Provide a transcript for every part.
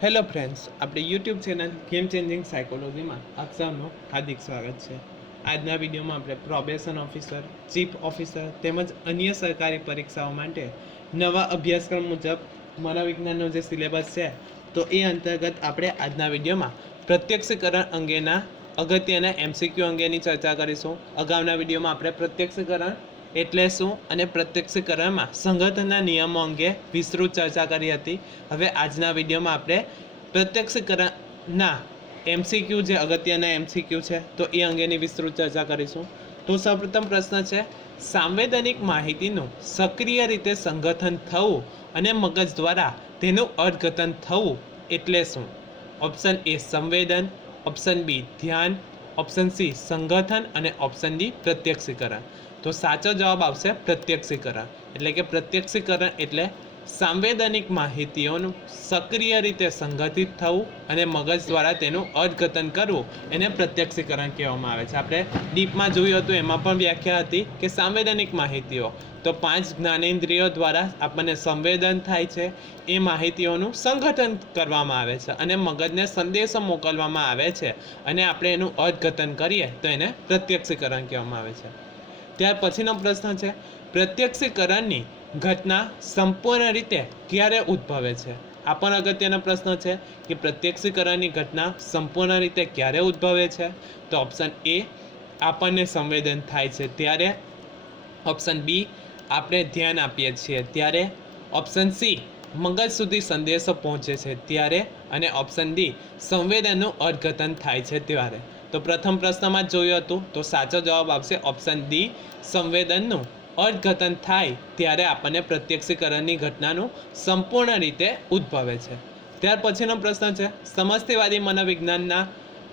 Hello friends, આપણે YouTube channel game changing સાયકોલોજીમાં આપ સૌનું હાર્દિક સ્વાગત છે. આજના વિડીયોમાં આપણે પ્રોબેશન ઓફિસર, ચીફ ઓફિસર તેમજ અન્ય સરકારી પરીક્ષાઓ માટે નવા અભ્યાસક્રમ મુજબ મનોવિજ્ઞાનનો જે સિલેબસ છે તો એ અંતર્ગત આપણે આજના વિડીયોમાં પ્રત્યક્ષીકરણ અંગેના અગત્યના એમસીક્યુ અંગેની ચર્ચા કરીશું. અગાઉના વિડીયોમાં આપણે પ્રત્યક્ષીકરણ એટલે શું અને પ્રત્યક્ષીકરણમાં સંગઠનના નિયમો અંગે વિસ્તૃત ચર્ચા કરી હતી. હવે આજના વિડીયોમાં આપણે પ્રત્યક્ષીકરણના એમસીક્યુ જે અગત્યના એમસીક્યુ છે તો એ અંગેની વિસ્તૃત ચર્ચા કરીશું. તો સૌપ્રથમ પ્રશ્ન છે, સાંવેદનિક માહિતીનું સક્રિય રીતે સંગઠન થવું અને મગજ દ્વારા તેનું અર્થઘટન થવું એટલે શું? ઓપ્શન એ સંવેદન, ઓપ્શન બી ધ્યાન, ઓપ્શન સી સંગઠન અને ઓપ્શન ડી પ્રત્યક્ષીકરણ. તો સાચો જવાબ આવશે પ્રત્યક્ષીકરણ. એટલે કે પ્રત્યક્ષીકરણ એટલે સાંવેદનિક માહિતીઓનું સક્રિય રીતે સંગઠિત થવું અને મગજ દ્વારા તેનું અર્થઘટન કરવું એને પ્રત્યક્ષીકરણ કહેવામાં આવે છે. આપણે ડીપમાં જોયું હતું, એમાં પણ વ્યાખ્યા હતી કે સાંવેદનિક માહિતીઓ તો 5 જ્ઞાનેન્દ્રિયો દ્વારા આપણને સંવેદન થાય છે, એ માહિતીઓનું સંગઠન કરવામાં આવે છે અને મગજને સંદેશો મોકલવામાં આવે છે અને આપણે એનું અર્થઘટન કરીએ તો એને પ્રત્યક્ષીકરણ કહેવામાં આવે છે. ત્યાર પછીનો પ્રશ્ન છે, પ્રત્યક્ષીકરણની ઘટના સંપૂર્ણ રીતે ક્યારે ઉદ્ભવે છે? આ પણ અગત્યનો પ્રશ્ન છે કે પ્રત્યક્ષીકરણની ઘટના સંપૂર્ણ રીતે ક્યારે ઉદ્ભવે છે? તો ઓપ્શન એ આપણને સંવેદન થાય છે ત્યારે, ઓપ્શન બી આપણે ધ્યાન આપીએ છીએ ત્યારે, ઓપ્શન સી મગજ સુધી સંદેશો પહોંચે છે ત્યારે અને ઓપ્શન ડી સંવેદનનું અર્થઘટન થાય છે ત્યારે. તો પ્રથમ પ્રશ્નમાં જોયું હતું તો સાચો જવાબ આવશે ઓપ્શન ડી સંવેદનનું અર્થઘટન થાય ત્યારે આપણને પ્રત્યક્ષીકરણની ઘટનાનું સંપૂર્ણ રીતે ઉદ્ભવે છે. ત્યાર પછીનો પ્રશ્ન છે, સમષ્ટિવાદી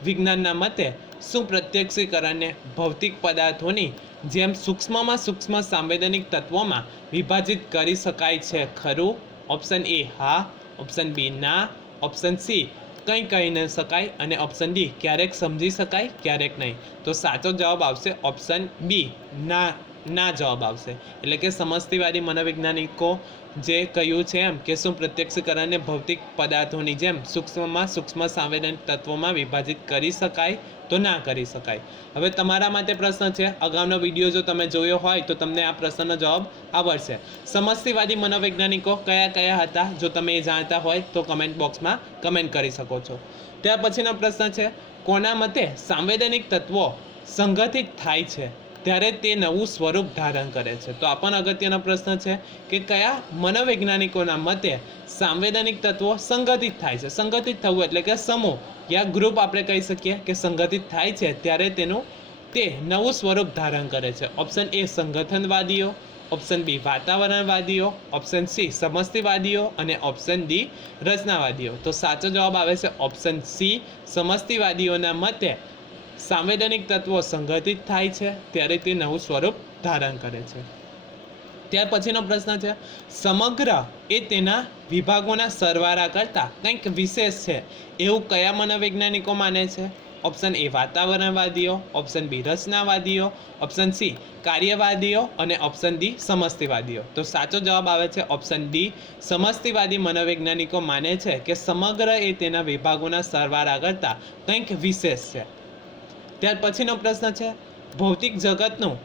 વિજ્ઞાનના મતે શું પ્રત્યક્ષીકરણને ભૌતિક પદાર્થોની જેમ સૂક્ષ્મમાં સૂક્ષ્મ સાંવેદનિક તત્વોમાં વિભાજિત કરી શકાય છે ખરું? ઓપ્શન એ હા, ઓપ્શન બી ના, ઓપ્શન સી કંઈ કહી ન શકાય અને ઓપ્શન ડી ક્યારેક સમજી શકાય ક્યારેક નહીં. તો સાચો જવાબ આવશે ઓપ્શન બી ના જવાબ આવશે. એટલે કે સમષ્ટિવાદી મનોવૈજ્ઞાનિકો જે કહ્યું છે એમ કે શું પ્રત્યક્ષીકરણને ભૌતિક પદાર્થોની જેમ સૂક્ષ્મમાં સૂક્ષ્મ સાંવેદનિક તત્વોમાં વિભાજિત કરી શકાય તો ના કરી શકાય. હવે તમારા માટે પ્રશ્ન છે, અગાઉનો વિડીયો જો તમે જોયો હોય તો તમને આ પ્રશ્નનો જવાબ આવડશે. સમષ્ટિવાદી મનોવૈજ્ઞાનિકો કયા કયા હતા? જો તમે એ જાણતા હોય તો કમેન્ટ બોક્સમાં કમેન્ટ કરી શકો છો. ત્યાર પછીનો પ્રશ્ન છે, કોના મતે સાંવેદનિક તત્વો સંગઠિત થાય છે ત્યારે તે નવું સ્વરૂપ ધારણ કરે છે? તો આ પણ અગત્યનો પ્રશ્ન છે કે કયા મનોવૈજ્ઞાનિકોના મતે સાંવેદનિક તત્વો સંગઠિત થાય છે? સંગઠિત થવું એટલે કે સમૂહ યા ગ્રુપ આપણે કહી શકીએ કે સંગઠિત થાય છે ત્યારે તે નવું સ્વરૂપ ધારણ કરે છે. ઓપ્શન એ સંગઠનવાદીઓ, ઓપ્શન બી વાતાવરણવાદીઓ, ઓપ્શન સી સમષ્ટિવાદીઓ અને ઓપ્શન ડી રચનાવાદીઓ. તો સાચો જવાબ આવે છે ઓપ્શન સી સમષ્ટિવાદીઓના મતે સાંવેદનિક તત્વો સંગઠિત થાય છે ત્યારે તે નવું સ્વરૂપ ધારણ કરે છે. ત્યાર પછીનો પ્રશ્ન છે, સમગ્ર એ તેના વિભાગોના સરવાળા કરતાં કંઈક વિશેષ છે એવું કયા મનોવૈજ્ઞાનિકો માને છે? ઓપ્શન એ વાતાવરણવાદીઓ, ઓપ્શન બી રચનાવાદીઓ, ઓપ્શન સી કાર્યવાદીઓ અને ઓપ્શન ડી સમષ્ટિવાદીઓ. તો સાચો જવાબ આવે છે ઓપ્શન ડી સમષ્ટિવાદી મનોવૈજ્ઞાનિકો માને છે કે સમગ્ર એ તેના વિભાગોના સરવાળા કરતાં કંઈક વિશેષ છે. ત્યાર પછીનો પ્રશ્ન છે, ભૌતિક જગતનું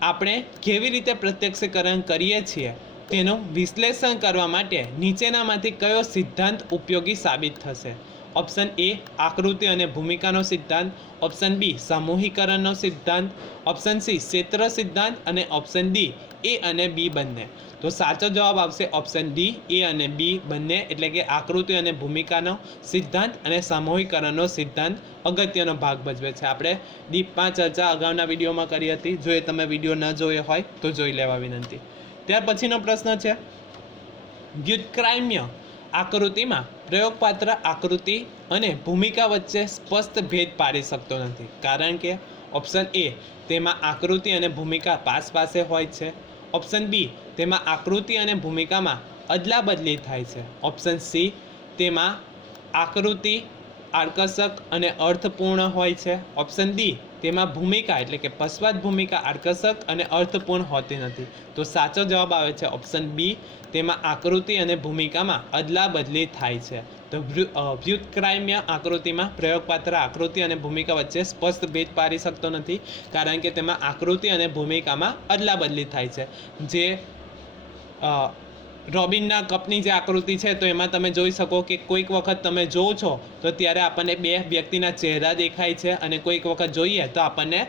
આપણે કેવી રીતે પ્રત્યક્ષીકરણ કરીએ છીએ તેનું વિશ્લેષણ કરવા માટે નીચેનામાંથી કયો સિદ્ધાંત ઉપયોગી સાબિત થશે? ઓપ્શન એ આકૃતિ અને ભૂમિકાનો સિદ્ધાંત, ઓપ્શન બી સામૂહિકરણનો સિદ્ધાંત, ઓપ્શન સી ક્ષેત્ર સિદ્ધાંત અને ઓપ્શન ડી એ અને બી બંને. તો સાચો જવાબ આવશે ઓપ્શન ડી એ અને બી બંને. એટલે કે આકૃતિ અને ભૂમિકાનો સિદ્ધાંત અને સામૂહિકરણનો સિદ્ધાંત અગત્યનો ભાગ ભજવે છે. આપણે ડીપમાં ચર્ચા અગાઉના વિડીયોમાં કરી હતી. જો એ તમે વિડીયો ન જોયો હોય તો જોઈ લેવા વિનંતી. ત્યાર પછીનો પ્રશ્ન છે, વ્યુત્ક્રામ્ય આકૃતિમાં પ્રયોગપાત્ર આકૃતિ અને ભૂમિકા વચ્ચે સ્પષ્ટ ભેદ પાડી શકતો નથી કારણ કે ઓપ્શન એ તેમાં આકૃતિ અને ભૂમિકા પાસે હોય છે, ઓપ્શન બી તેમાં આકૃતિ અને ભૂમિકામાં અદલાબદલી થાય છે, ઓપ્શન સી તેમાં આકૃતિ આકર્ષક અને અર્થપૂર્ણ હોય છે. ઓપ્શન ડી, તેમાં ભૂમિકા એટલે કે પશ્ચાત ભૂમિકા આકર્ષક અને અર્થપૂર્ણ હોતી નથી. તો સાચો જવાબ આવે છે ઓપ્શન બી, તેમાં આકૃતિ અને ભૂમિકામાં અદલા બદલી થાય છે. તો વ્યુત્ક્રામ્ય આકૃતિમાં પ્રયોગપાત્ર આકૃતિ અને ભૂમિકા વચ્ચે સ્પષ્ટ ભેદ પાડી શકતો નથી, કારણ કે તેમાં આકૃતિ અને ભૂમિકામાં અદલા બદલી થાય છે. જે રોબિનના કપની જે આકૃતિ છે તો એમાં તમે જોઈ શકો કે કોઈક વખત તમે જોવો છો તો ત્યારે આપણને બે વ્યક્તિના ચહેરા દેખાય છે, અને કોઈક વખત જોઈએ તો આપણને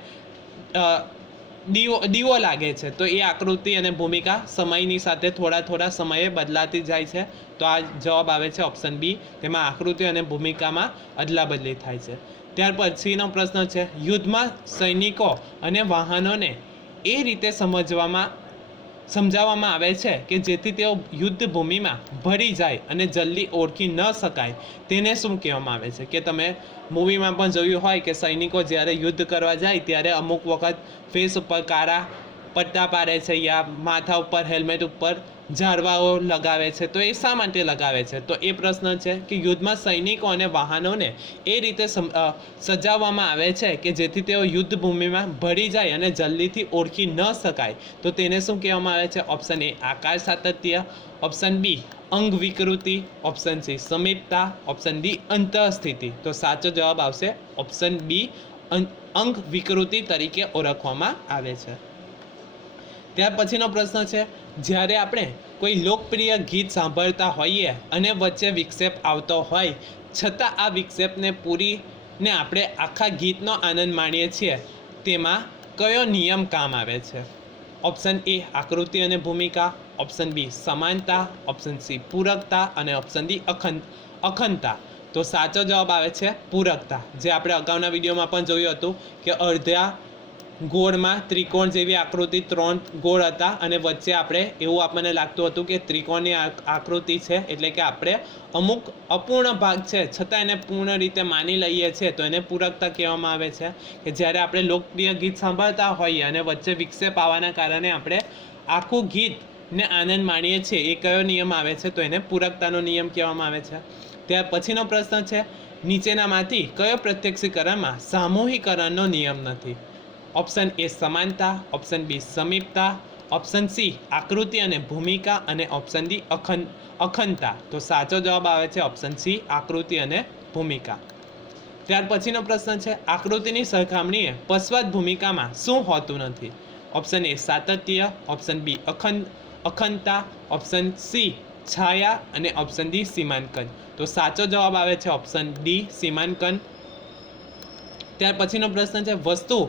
દીવો લાગે છે. તો એ આકૃતિ અને ભૂમિકા સમયની સાથે થોડા સમયે બદલાતી જાય છે. તો આ જવાબ આવે છે ઓપ્શન બી, તેમાં આકૃતિ અને ભૂમિકામાં અદલા બદલી થાય છે. ત્યાર પછીનો પ્રશ્ન છે, યુદ્ધમાં સૈનિકો અને વાહનોને એ રીતે સમજાવવામાં આવે છે કે જેથી તેઓ યુદ્ધ ભૂમિમાં ભળી જાય અને જલ્દી ઓળખી ન શકાય, તેને શું કહેવામાં આવે છે? કે તમે મૂવીમાં પણ જોયું હોય કે સૈનિકો જ્યારે યુદ્ધ કરવા જાય ત્યારે અમુક વખત ફેસ ઉપર કાળા પટ્ટા પાડે છે, યા માથા ઉપર હેલ્મેટ ઉપર ઝાડવાઓ લગાવે છે. તો એ શા માટે લગાવે છે? તો એ પ્રશ્ન છે કે યુદ્ધમાં સૈનિકો અને વાહનોને એ રીતે સજાવવામાં આવે છે કે જેથી તેઓ યુદ્ધ ભૂમિમાં ભળી જાય અને જલ્દીથી ઓળખી ન શકાય. તો તેને શું કહેવામાં આવે છે? ઓપ્શન એ આકાર સાતત્ય, ઓપ્શન બી અંગ વિકૃતિ, ઓપ્શન સી સમીપતા, ઓપ્શન ડી અંતઃસ્થિતિ. તો સાચો જવાબ આવશે ઓપ્શન બી, અંગ વિકૃતિ તરીકે ઓળખવામાં આવે છે. ત્યાર પછીનો પ્રશ્ન છે, જ્યારે આપણે કોઈ લોકપ્રિય ગીત સાંભળતા હોઈએ અને વચ્ચે વિક્ષેપ આવતો હોય છતાં આ વિક્ષેપને પૂરીને આપણે આખા ગીતનો આનંદ માણીએ છીએ, તેમાં કયો નિયમ કામ આવે છે? ઓપ્શન એ આકૃતિ અને ભૂમિકા, ઓપ્શન બી સમાનતા, ઓપ્શન સી પૂરકતા અને ઓપ્શન ડી અખંડતા. તો સાચો જવાબ આવે છે પૂરકતા. જે આપણે અગાઉના વિડીયોમાં પણ જોયું હતું કે અડધા ગોળમાં ત્રિકોણ જેવી આકૃતિ 3 ગોળ હતા, અને વચ્ચે આપણે એવું આપણને લાગતું હતું કે ત્રિકોણની આકૃતિ છે, એટલે કે આપણે અમુક અપૂર્ણ ભાગ છે છતાં એને પૂર્ણ રીતે માની લઈએ છીએ, તો એને પૂરકતા કહેવામાં આવે છે. કે જ્યારે આપણે લોકપ્રિય ગીત સાંભળતા હોઈએ અને વચ્ચે વિક્ષેપ આવવાના કારણે આપણે આખું ગીતને આનંદ માણીએ છીએ, એ કયો નિયમ આવે છે? તો એને પૂરકતાનો નિયમ કહેવામાં આવે છે. ત્યાર પછીનો પ્રશ્ન છે, નીચેનામાંથી કયો પ્રત્યક્ષીકરણમાં સામૂહિકરણનો નિયમ નથી? ઓપ્શન એ સમાનતા, ઓપ્શન બી સમીપતા, ઓપ્શન સી આકૃતિ અને ભૂમિકા અને ઓપ્શન ડી અખંડતા. તો સાચો જવાબ આવે છે ઓપ્શન સી આકૃતિ અને ભૂમિકા. ત્યાર પછીનો પ્રશ્ન છે, આકૃતિની સરખામણીએ પશ્ચાત ભૂમિકામાં શું હોતું નથી? ઓપ્શન એ સાતત્ય, ઓપ્શન બી અખંડતા, ઓપ્શન સી છાયા અને ઓપ્શન ડી સીમાંકન. તો સાચો જવાબ આવે છે ઓપ્શન ડી સીમાંકન. ત્યાર પછીનો પ્રશ્ન છે, વસ્તુ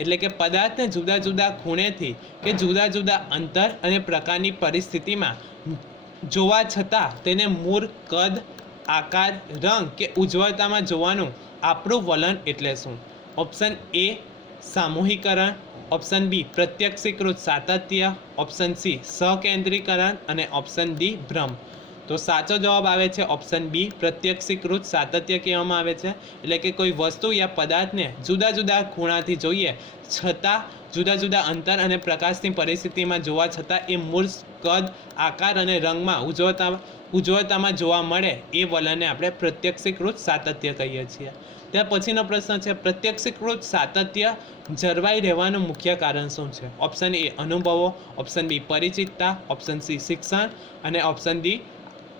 એટલે કે પદાર્થને જુદા જુદા ખૂણેથી કે જુદા જુદા અંતર અને પ્રકારની પરિસ્થિતિમાં જોવા છતાં તેને મૂળ, કદ, આકાર, રંગ કે ઉજ્જવળતામાં જોવાનું આપણું વલણ એટલે શું? ઓપ્શન એ સામૂહિકરણ, ઓપ્શન બી પ્રત્યક્ષીકૃત સાતત્ય, ઓપ્શન સી સહકેન્દ્રીકરણ અને ઓપ્શન ડી ભ્રમ. તો સાચો જવાબ આવે છે ઓપ્શન બી પ્રત્યક્ષીકૃત સાતત્ય કહેવામાં આવે છે. એટલે કે કોઈ વસ્તુ યા પદાર્થને જુદા જુદા ખૂણાથી જોઈએ છતાં જુદા જુદા અંતર અને પ્રકાશની પરિસ્થિતિમાં જોવા છતાં એ મૂળ, કદ, આકાર અને રંગમાં ઉજ્જવળતામાં જોવા મળે એ વલણને આપણે પ્રત્યક્ષીકૃત સાતત્ય કહીએ છીએ. ત્યાર પછીનો પ્રશ્ન છે, પ્રત્યક્ષીકૃત સાતત્ય જળવાઈ રહેવાનું મુખ્ય કારણ શું છે? ઓપ્શન એ અનુભવો, ઓપ્શન બી પરિચિતતા, ઓપ્શન સી શિક્ષણ અને ઓપ્શન ડી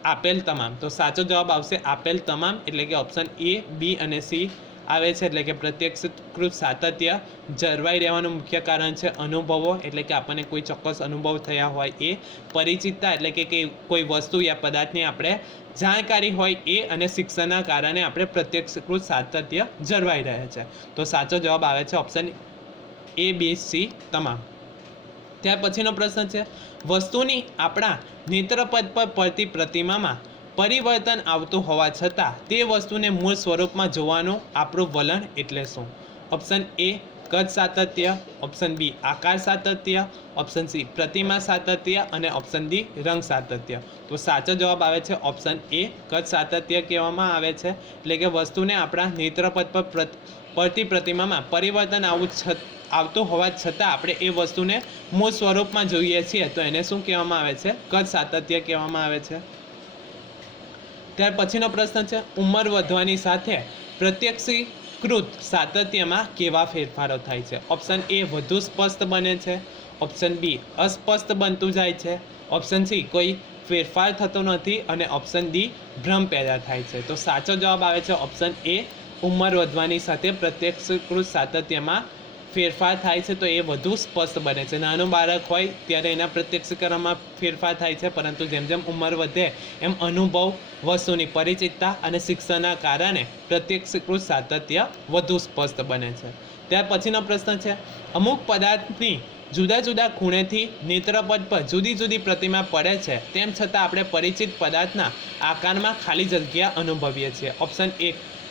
આપેલ તમામ. તો સાચો જવાબ આવશે આપેલ તમામ, એટલે કે ઓપ્શન એ, બી અને સી આવે છે. એટલે કે પ્રત્યક્ષીકૃત સાતત્ય જળવાઈ રહેવાનું મુખ્ય કારણ છે અનુભવો, એટલે કે આપણને કોઈ ચોક્કસ અનુભવ થયા હોય એ, પરિચિતતા એટલે કે કોઈ વસ્તુ યા પદાર્થની આપણે જાણકારી હોય એ, અને શિક્ષણના કારણે આપણે પ્રત્યક્ષીકૃત સાતત્ય જળવાઈ રહે છે. તો સાચો જવાબ આવે છે ઓપ્શન એ, બી, સી તમામ. ત્યાર પછીનો પ્રશ્ન છે, વસ્તુની આપણા નેત્રપથ પર પડતી પ્રતિમામાં પરિવર્તન આવતું હોવા છતાં તે વસ્તુને મૂળ સ્વરૂપમાં જોવાનું આપણું વલણ એટલે શું? ઓપ્શન એ કદ સાતત્ય, ઓપ્શન બી આકાર સાતત્ય, ઓપ્શન સી પ્રતિમા સાતત્ય અને ઓપ્શન ડી રંગ સાતત્ય. તો સાચો જવાબ આવે છે ઓપ્શન એ કદ સાતત્ય કહેવામાં આવે છે. એટલે કે વસ્તુને આપણા નેત્રપથ પર પડતી પ્રતિમામાં પરિવર્તન આવતું હોવા છતાં આપણે એ વસ્તુને મૂળ સ્વરૂપમાં જોઈએ છીએ, તો એને શું કહેવામાં આવે છે? કદ સાતત્ય કહેવામાં આવે છે. ત્યાર પછીનો પ્રશ્ન છે, ઉંમર વધવાની સાથે પ્રત્યક્ષીકૃત સાતત્યમાં કેવા ફેરફારો થાય છે? ઓપ્શન એ વધુ સ્પષ્ટ બને છે, ઓપ્શન બી અસ્પષ્ટ બનતું જાય છે, ઓપ્શન સી કોઈ ફેરફાર થતો નથી અને ઓપ્શન ડી ભ્રમ પેદા થાય છે. તો સાચો જવાબ આવે છે ઓપ્શન એ, ઉંમર વધવાની સાથે પ્રત્યક્ષીકૃત સાતત્યમાં ફેરફાર થાય છે તો એ વધુ સ્પષ્ટ બને છે. નાનું બાળક હોય ત્યારે એના પ્રત્યક્ષીકરણમાં ફેરફાર થાય છે, પરંતુ જેમ જેમ ઉંમર વધે એમ અનુભવ, વસ્તુની પરિચિતતા અને શિક્ષણના કારણે પ્રત્યક્ષીકૃત સાતત્ય વધુ સ્પષ્ટ બને છે. ત્યાર પછીનો પ્રશ્ન છે, અમુક પદાર્થની જુદા જુદા ખૂણેથી નેત્રપટ પર જુદી જુદી પ્રતિમા પડે છે, તેમ છતાં આપણે પરિચિત પદાર્થના આકારમાં ખાલી જગ્યા અનુભવીએ છીએ. ઓપ્શન એ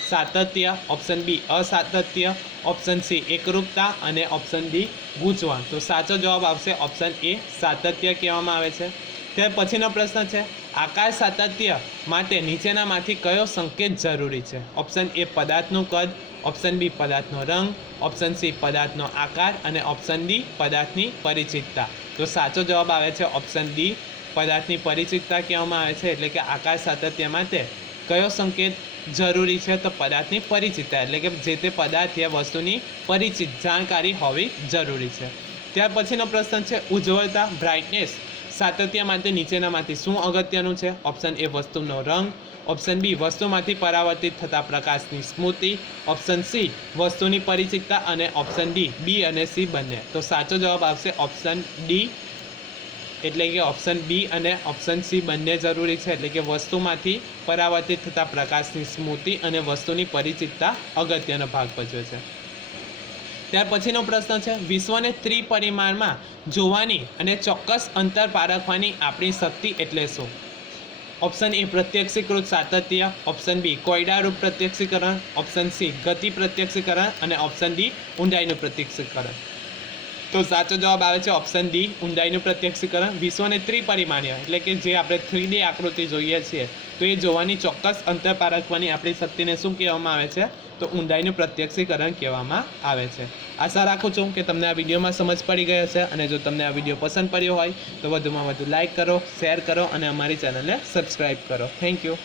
સાતત્ય, ઓપ્શન બી અસાતત્ય, ઓપ્શન સી એકરૂપતા અને ઓપ્શન ડી ગૂંચવણ. તો સાચો જવાબ આવશે ઓપ્શન એ, સાતત્ય કહેવામાં આવે છે. ત્યાર પછીનો પ્રશ્ન છે, આકાર સાતત્ય માટે નીચેનામાંથી કયો સંકેત જરૂરી છે? ઓપ્શન એ પદાર્થનું કદ, ઓપ્શન બી પદાર્થનો રંગ, ઓપ્શન સી પદાર્થનો આકાર અને ઓપ્શન ડી પદાર્થની પરિચિતતા. તો સાચો જવાબ આવે છે ઓપ્શન ડી, પદાર્થની પરિચિતતા કહેવામાં આવે છે. એટલે કે આકાર સાતત્ય માટે કયો સંકેત જરૂરી છે? તો પદાર્થની પરિચિતતા, એટલે કે જે તે પદાર્થ યા વસ્તુની પરિચિત જાણકારી હોવી જરૂરી છે. ત્યાર પછીનો પ્રશ્ન છે, ઉજ્જવળતા બ્રાઇટનેસ સાતત્ય માટે નીચેનામાંથી શું અગત્યનું છે? ઓપ્શન એ વસ્તુનો રંગ, ઓપ્શન બી વસ્તુમાંથી પરાવર્તિત થતા પ્રકાશની સ્મૃતિ, ઓપ્શન સી વસ્તુની પરિચિતતા અને ઓપ્શન ડી બી અને સી બંને. તો સાચો જવાબ આવશે ઓપ્શન ડી, એટલે કે ઓપ્શન બી અને ઓપ્શન સી બંને જરૂરી છે. એટલે કે વસ્તુમાંથી પરાવર્તિત થતા પ્રકાશની સ્મૃતિ અને વસ્તુની પરિચિતતા અગત્યનો ભાગ ભજવે છે. ત્યાર પછીનો પ્રશ્ન છે, વિશ્વને ત્રિપરિમાણમાં જોવાની અને ચોક્કસ અંતર પારખવાની આપણી શક્તિ એટલે શું? ઓપ્શન એ પ્રત્યક્ષીકૃત સાતત્ય, ઓપ્શન બી કોયડારૂપ પ્રત્યક્ષીકરણ, ઓપ્શન સી ગતિ પ્રત્યક્ષીકરણ અને ઓપ્શન ડી ઊંડાઈનું પ્રત્યક્ષીકરણ. તો સાચો જવાબ આવે છે ઓપ્શન ડી, ઊંડાઈનું પ્રત્યક્ષીકરણ. વિશ્વને ત્રિપરિમાણીય એટલે કે જે આપણે 3D આકૃતિ જોઈએ છીએ તો એ જોવાની ચોક્કસ અંતર પારખવાની આપણી શક્તિને શું કહેવામાં આવે છે? તો ઊંડાઈનું પ્રત્યક્ષીકરણ કહેવામાં આવે છે. આશા રાખું છું કે તમને આ વિડીયોમાં સમજ પડી ગઈ હશે, અને જો તમને આ વિડીયો પસંદ પડ્યો હોય તો વધુમાં વધુ લાઇક કરો, શેર કરો અને અમારી ચેનલને સબસ્ક્રાઈબ કરો. Thank you.